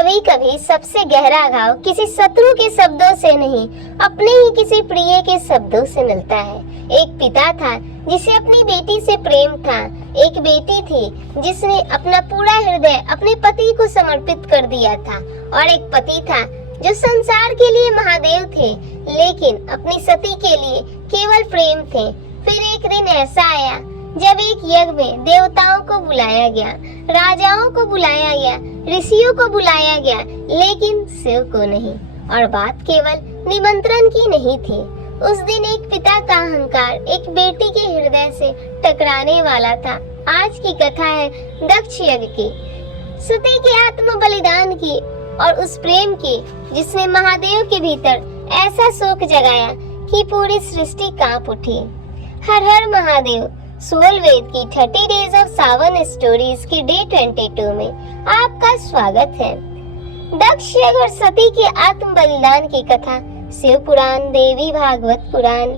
कभी कभी सबसे गहरा घाव किसी शत्रु के शब्दों से नहीं, अपने ही किसी प्रिय के शब्दों से मिलता है। एक पिता था जिसे अपनी बेटी से प्रेम था। एक बेटी थी जिसने अपना पूरा हृदय अपने पति को समर्पित कर दिया था। और एक पति था जो संसार के लिए महादेव थे, लेकिन अपनी सती के लिए केवल प्रेम थे। फिर एक दिन ऐसा आया जब एक यज्ञ में देवताओं को बुलाया गया, राजाओं को बुलाया गया, ऋषियों को बुलाया गया, लेकिन शिव को नहीं। और बात केवल निमंत्रण की नहीं थी। उस दिन एक पिता का अहंकार एक बेटी के हृदय से टकराने वाला था। आज की कथा है दक्ष यज्ञ की, सती के आत्म बलिदान की और उस प्रेम की जिसने महादेव के भीतर ऐसा शोक जगाया कि पूरी सृष्टि कांप उठी। हर हर महादेव। सोल वेद की 30 डेज ऑफ सावन स्टोरीज की डे 22 में आपका स्वागत है। दक्ष यज्ञ और सती के आत्म बलिदान की कथा शिव पुराण, देवी भागवत पुराण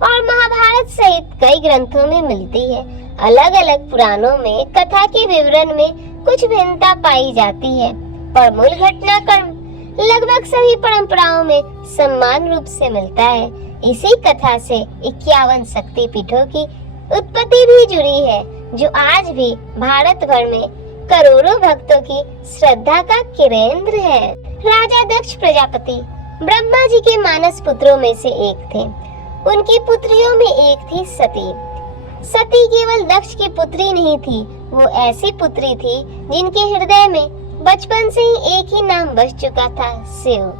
और महाभारत सहित कई ग्रंथों में मिलती है। अलग अलग पुराणों में कथा के विवरण में कुछ भिन्नता पाई जाती है, पर मूल घटनाक्रम लगभग सभी परंपराओं में समान रूप से मिलता है। इसी कथा से 51 शक्ति पीठों की उत्पत्ति भी जुड़ी है, जो आज भी भारत भर में करोड़ों भक्तों की श्रद्धा का केंद्र है। राजा दक्ष प्रजापति ब्रह्मा जी के मानस पुत्रों में से एक थे। उनकी पुत्रियों में एक थी सती। सती केवल दक्ष की पुत्री नहीं थी, वो ऐसी पुत्री थी जिनके हृदय में बचपन से ही एक ही नाम बस चुका था, शिव,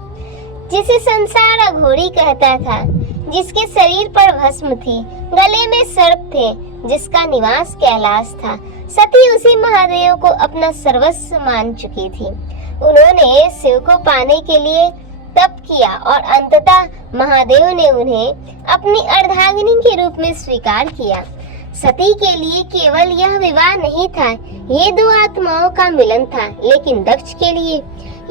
जिसे संसार अघोरी कहता था, जिसके शरीर पर भस्म थी, गले में सर्प थे, जिसका निवास कैलाश था। सती उसी महादेव को अपना सर्वस्व मान चुकी थी। उन्होंने शिव को पाने के लिए तप किया और अंततः महादेव ने उन्हें अपनी अर्धांगिनी के रूप में स्वीकार किया। सती के लिए केवल यह विवाह नहीं था, ये दो आत्माओं का मिलन था, लेकिन दक्ष के लिए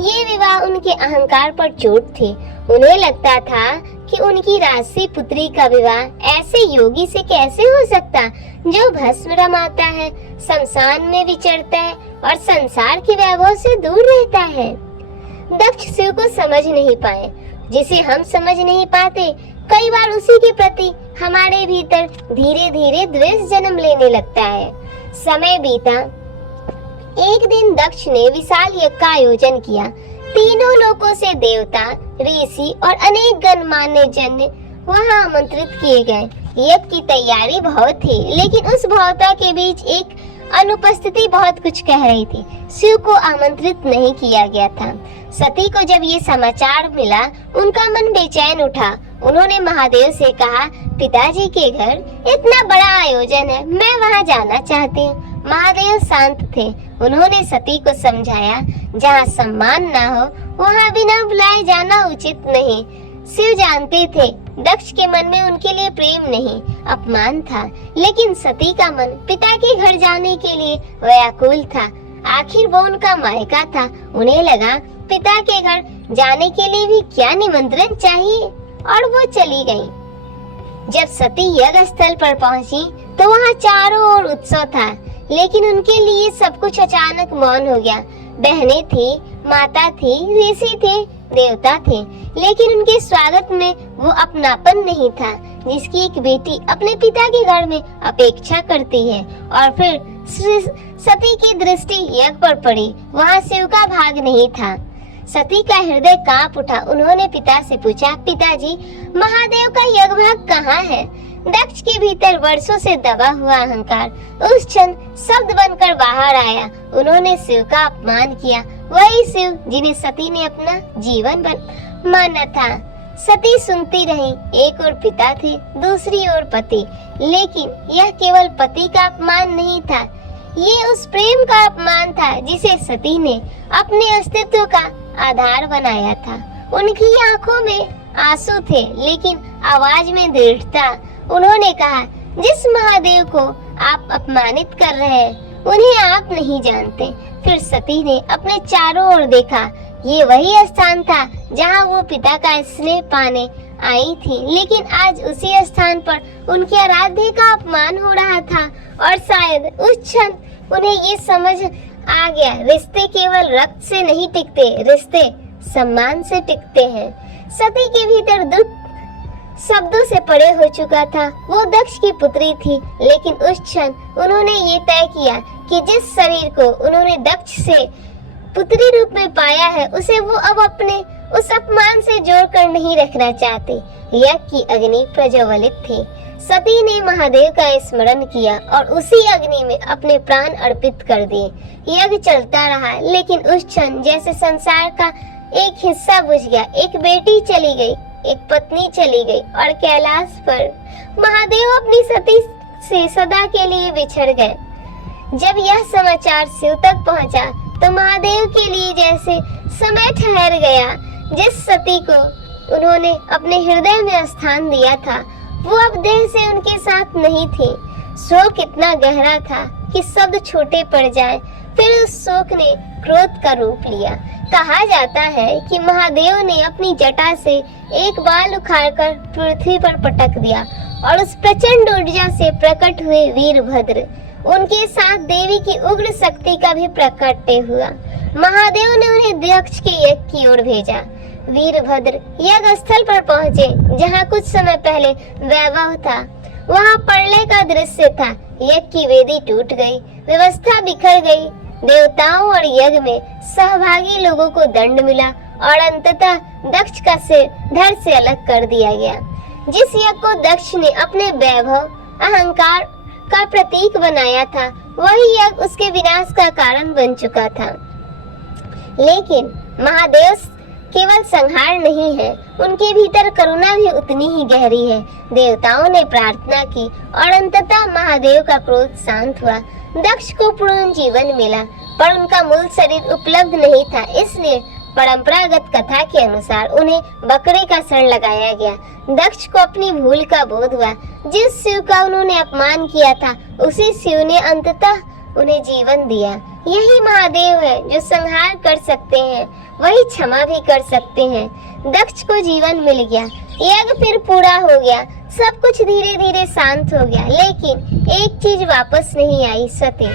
ये विवाह उनके अहंकार पर चोट थी। उन्हें लगता था कि उनकी राजसी पुत्री का विवाह ऐसे योगी से कैसे हो सकता, जो भस्म रमाता है, शमशान में विचरता है और संसार के वैभव से दूर रहता है। दक्ष शिव को समझ नहीं पाए, जिसे हम समझ नहीं पाते। कई बार उसी के प्रति हमारे भीतर धीरे धीरे द्वेष जन्म लेने लगता है। समय बीता। एक दिन दक्ष ने विशाल यज्ञ का आयोजन किया। तीनों लोकों से देवता, ऋषि और अनेक गणमान्य जन वहां आमंत्रित किए गए। यज्ञ की तैयारी बहुत थी, लेकिन उस भव्यता के बीच एक अनुपस्थिति बहुत कुछ कह रही थी। शिव को आमंत्रित नहीं किया गया था। सती को जब ये समाचार मिला, उनका मन बेचैन उठा। उन्होंने महादेव से कहा, पिताजी के घर इतना बड़ा आयोजन है, मैं वहां जाना चाहती हूँ। महादेव शांत थे। उन्होंने सती को समझाया, जहाँ सम्मान ना हो वहाँ बिना बुलाए जाना उचित नहीं। शिव जानते थे दक्ष के मन में उनके लिए प्रेम नहीं, अपमान था, लेकिन सती का मन पिता के घर जाने के लिए व्याकुल था। आखिर वो उनका मायका था। उन्हें लगा पिता के घर जाने के लिए भी क्या निमंत्रण चाहिए, और वो चली गई। जब सती यज्ञ स्थल पर पहुंची तो वहाँ चारों ओर उत्सव था, लेकिन उनके लिए सब कुछ अचानक मौन हो गया। बहनें थी, माता थी, ऋषि थे, देवता थे, लेकिन उनके स्वागत में वो अपनापन नहीं था जिसकी एक बेटी अपने पिता के घर में अपेक्षा करती है। और फिर सती की दृष्टि यज्ञ पर पड़ी। वहाँ शिव का भाग नहीं था। सती का हृदय कांप उठा। उन्होंने पिता से पूछा, पिताजी, महादेव का यज्ञ भाग कहाँ है? दक्ष के भीतर वर्षों से दबा हुआ अहंकार उस क्षण शब्द बनकर बाहर आया। उन्होंने शिव का अपमान किया, वही शिव जिन्हें सती ने अपना जीवन माना था। सती सुनती रही। एक ओर पिता थे, दूसरी ओर पति, लेकिन यह केवल पति का अपमान नहीं था, ये उस प्रेम का अपमान था जिसे सती ने अपने अस्तित्व का आधार बनाया था। उनकी आंखों में आंसू थे, लेकिन आवाज में दृढ़ता। उन्होंने कहा, जिस महादेव को आप अपमानित कर रहे हैं, उन्हें आप नहीं जानते। फिर सती ने अपने चारों ओर देखा। ये वही स्थान था जहाँ वो पिता का स्नेह पाने आई थी, लेकिन आज उसी स्थान पर उनके आराध्य का अपमान हो रहा था। और शायद उस क्षण उन्हें ये समझ आ गया। रिश्ते केवल रक्त से नहीं टिकते, रिश्ते सम्मान से टिकते हैं। सती के भीतर दुख शब्दों से परे हो चुका था। वो दक्ष की पुत्री थी, लेकिन उस क्षण उन्होंने ये तय किया कि जिस शरीर को उन्होंने दक्ष से पुत्री रूप में पाया है, उसे वो अब अपने उस अपमान से जोड़कर नहीं रखना चाहते। यज्ञ की अग्नि प्रज्वलित थी। सती ने महादेव का स्मरण किया और उसी अग्नि में अपने प्राण अर्पित कर दिए। यज्ञ चलता रहा, लेकिन उस क्षण जैसे संसार का एक हिस्सा बुझ गया। एक बेटी चली गई, एक पत्नी चली गई और कैलाश पर महादेव अपनी सती से सदा के लिए बिछड़ गए। जब यह समाचार शिव तक पहुंचा तो महादेव के लिए जैसे समय ठहर गया। जिस सती को उन्होंने अपने हृदय में स्थान दिया था, वो अब देह से उनके साथ नहीं थी। शोक इतना गहरा था कि शब्द छोटे पड़ जाए। फिर उस शोक ने क्रोध का रूप लिया। कहा जाता है कि महादेव ने अपनी जटा से एक बाल उखाड़कर पृथ्वी पर पटक दिया और उस प्रचंड ऊर्जा से प्रकट हुए वीरभद्र, उनके साथ देवी की उग्र शक्ति का भी प्रकट्य हुआ। महादेव ने उन्हें दक्ष के यज्ञ की ओर भेजा। वीरभद्र यज्ञ स्थल पर पहुंचे, जहां कुछ समय पहले वैभव था। वहां प्रलय का दृश्य था। यज्ञ की वेदी टूट गई, व्यवस्था बिखर गई। देवताओं और यज्ञ में सहभागी लोगों को दंड मिला और अंततः दक्ष का सिर धड़ से अलग कर दिया गया। जिस यज्ञ को दक्ष ने अपने वैभव, अहंकार का प्रतीक बनाया था, वही यज्ञ उसके विनाश का कारण बन चुका था। लेकिन महादेव केवल संहार नहीं है, उनके भीतर करुणा भी उतनी ही गहरी है। देवताओं ने प्रार्थना की और अंततः महादेव का क्रोध शांत हुआ। दक्ष को पूर्ण जीवन मिला, पर उनका मूल शरीर उपलब्ध नहीं था। इसलिए परंपरागत कथा के अनुसार उन्हें बकरे का सर लगाया गया। दक्ष को अपनी भूल का बोध हुआ। जिस शिव का उन्होंने अपमान किया था, उसी शिव ने अंततः उन्हें जीवन दिया। यही महादेव है जो संहार कर सकते हैं, वही क्षमा भी कर सकते हैं। दक्ष को जीवन मिल गया, यज्ञ फिर पूरा हो गया, सब कुछ धीरे धीरे शांत हो गया। लेकिन एक चीज वापस नहीं आई, सती।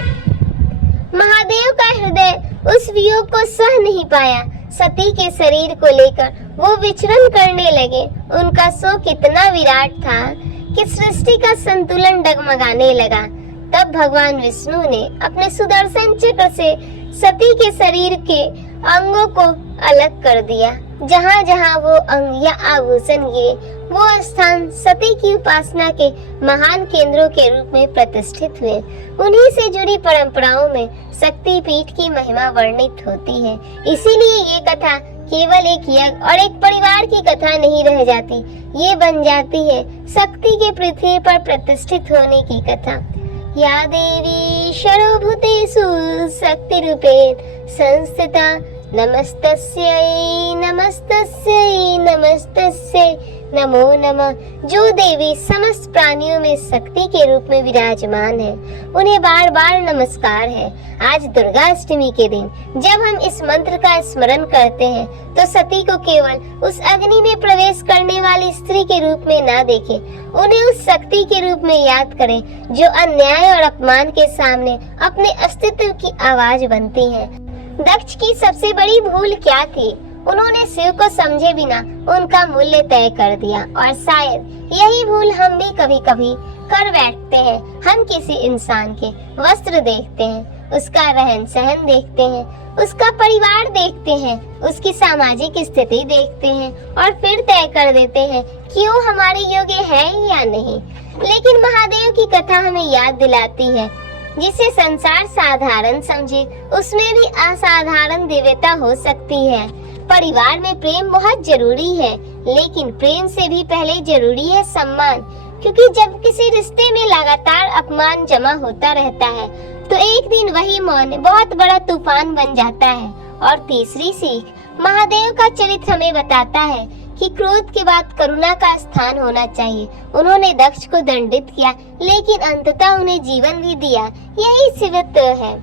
महादेव का हृदय उस वियोग को सह नहीं पाया। सती के शरीर को लेकर वो विचरण करने लगे। उनका शोक इतना विराट था कि सृष्टि का संतुलन डगमगाने लगा। तब भगवान विष्णु ने अपने सुदर्शन चक्र से सती के शरीर के अंगों को अलग कर दिया। जहाँ जहाँ वो अंग या आभूषण गिरे, वो स्थान सती की उपासना के महान केंद्रों के रूप में प्रतिष्ठित हुए। उन्हीं से जुड़ी परंपराओं में शक्ति पीठ की महिमा वर्णित होती है। इसीलिए ये कथा केवल एक यज्ञ और एक परिवार की कथा नहीं रह जाती, ये बन जाती है शक्ति के पृथ्वी पर प्रतिष्ठित होने की कथा। या देवी सर्वभूतेषु शक्तिरूपेण संस्थिता नमस्तस्यै नमस्तस्यै नमस्तस्यै नमो नमः। जो देवी समस्त प्राणियों में शक्ति के रूप में विराजमान है, उन्हें बार बार नमस्कार है। आज दुर्गा अष्टमी के दिन जब हम इस मंत्र का स्मरण करते हैं, तो सती को केवल उस अग्नि में प्रवेश करने वाली स्त्री के रूप में ना देखें, उन्हें उस शक्ति के रूप में याद करें जो अन्याय और अपमान के सामने अपने अस्तित्व की आवाज बनती है। दक्ष की सबसे बड़ी भूल क्या थी? उन्होंने शिव को समझे बिना उनका मूल्य तय कर दिया, और शायद यही भूल हम भी कभी कभी कर बैठते हैं। हम किसी इंसान के वस्त्र देखते हैं, उसका रहन सहन देखते हैं, उसका परिवार देखते हैं, उसकी सामाजिक स्थिति देखते हैं और फिर तय कर देते हैं कि वो हमारे योग्य है या नहीं। लेकिन महादेव की कथा हमें याद दिलाती है, जिसे संसार साधारण समझे, उसमें भी असाधारण दिव्यता हो सकती है। परिवार में प्रेम बहुत जरूरी है, लेकिन प्रेम से भी पहले जरूरी है सम्मान। क्योंकि जब किसी रिश्ते में लगातार अपमान जमा होता रहता है, तो एक दिन वही मौन बहुत बड़ा तूफान बन जाता है। और तीसरी सीख, महादेव का चरित्र हमें बताता है कि क्रोध के बाद करुणा का स्थान होना चाहिए। उन्होंने दक्ष को दंडित किया, लेकिन अंततः उन्हें जीवन भी दिया। यही शिवत्व है।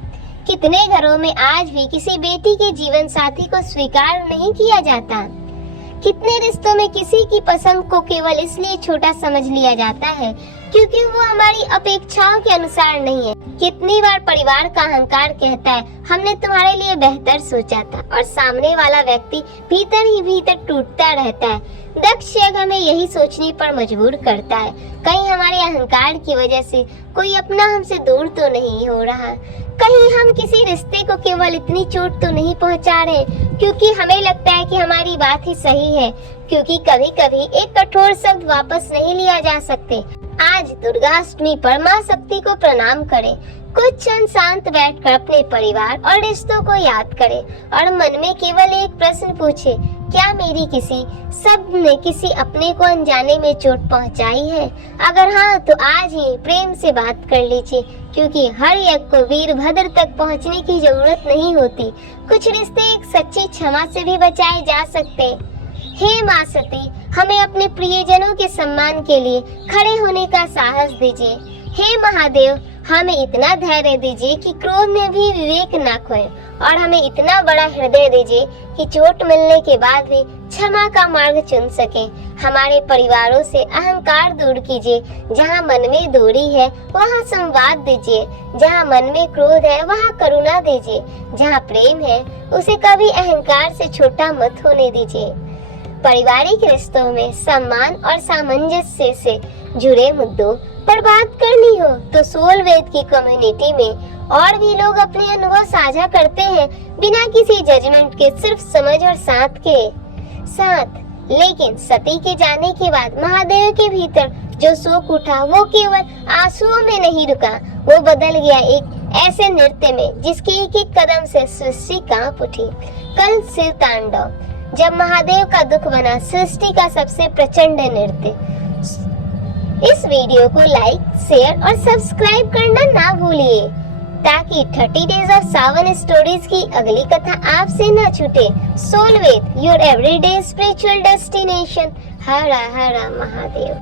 कितने घरों में आज भी किसी बेटी के जीवन साथी को स्वीकार नहीं किया जाता। कितने रिश्तों में किसी की पसंद को केवल इसलिए छोटा समझ लिया जाता है क्योंकि वो हमारी अपेक्षाओं के अनुसार नहीं है। कितनी बार परिवार का अहंकार कहता है हमने तुम्हारे लिए बेहतर सोचा था, और सामने वाला व्यक्ति भीतर ही भीतर टूटता रहता है। दक्ष यज्ञ हमें यही सोचने पर मजबूर करता है, कहीं हमारे अहंकार की वजह से कोई अपना हमसे दूर तो नहीं हो रहा, कहीं हम किसी रिश्ते को केवल इतनी चोट तो नहीं पहुंचा रहे क्योंकि हमें लगता है कि हमारी बात ही सही है, क्योंकि कभी कभी एक कठोर शब्द वापस नहीं लिया जा सकते। आज दुर्गाष्टमी पर माँ शक्ति को प्रणाम करें, कुछ क्षण शांत बैठकर अपने परिवार और रिश्तों को याद करें और मन में केवल एक प्रश्न पूछे, क्या मेरी किसी शब्द ने किसी अपने को अनजाने में चोट पहुंचाई है? अगर हाँ तो आज ही प्रेम से बात कर लीजिए, क्योंकि हर एक को वीरभद्र तक पहुंचने की जरूरत नहीं होती। कुछ रिश्ते एक सच्ची क्षमा से भी बचाए जा सकते। हे माँ सती, हमें अपने प्रियजनों के सम्मान के लिए खड़े होने का साहस दीजिए। हे महादेव, हमें इतना धैर्य दीजिए कि क्रोध में भी विवेक न खोए, और हमें इतना बड़ा हृदय दीजिए कि चोट मिलने के बाद भी क्षमा का मार्ग चुन सके। हमारे परिवारों से अहंकार दूर कीजिए, जहाँ मन में दूरी है वहाँ संवाद दीजिए, जहाँ मन में क्रोध है वहाँ करुणा दीजिए, जहाँ प्रेम है उसे कभी अहंकार से छोटा मत होने दीजिए। पारिवारिक रिश्तों में सम्मान और सामंजस्य से जुड़े मुद्दों पर बात करनी हो तो सोलवेद की कम्युनिटी में और भी लोग अपने अनुभव साझा करते हैं, बिना किसी जजमेंट के, सिर्फ समझ और साथ के साथ। लेकिन सती के जाने के बाद महादेव के भीतर जो शोक उठा वो केवल आंसुओं में नहीं रुका, वो बदल गया एक ऐसे नृत्य में जिसके एक एक कदम से सृष्टि कांप उठी। कल शिव तांडव, जब महादेव का दुख बना सृष्टि का सबसे प्रचंड नृत्य। इस वीडियो को लाइक, शेयर और सब्सक्राइब करना ना भूलिए, ताकि 30 डेज ऑफ सावन स्टोरीज की अगली कथा आपसे न छूटे। Soulveda, your everyday spiritual destination. हर हर महादेव।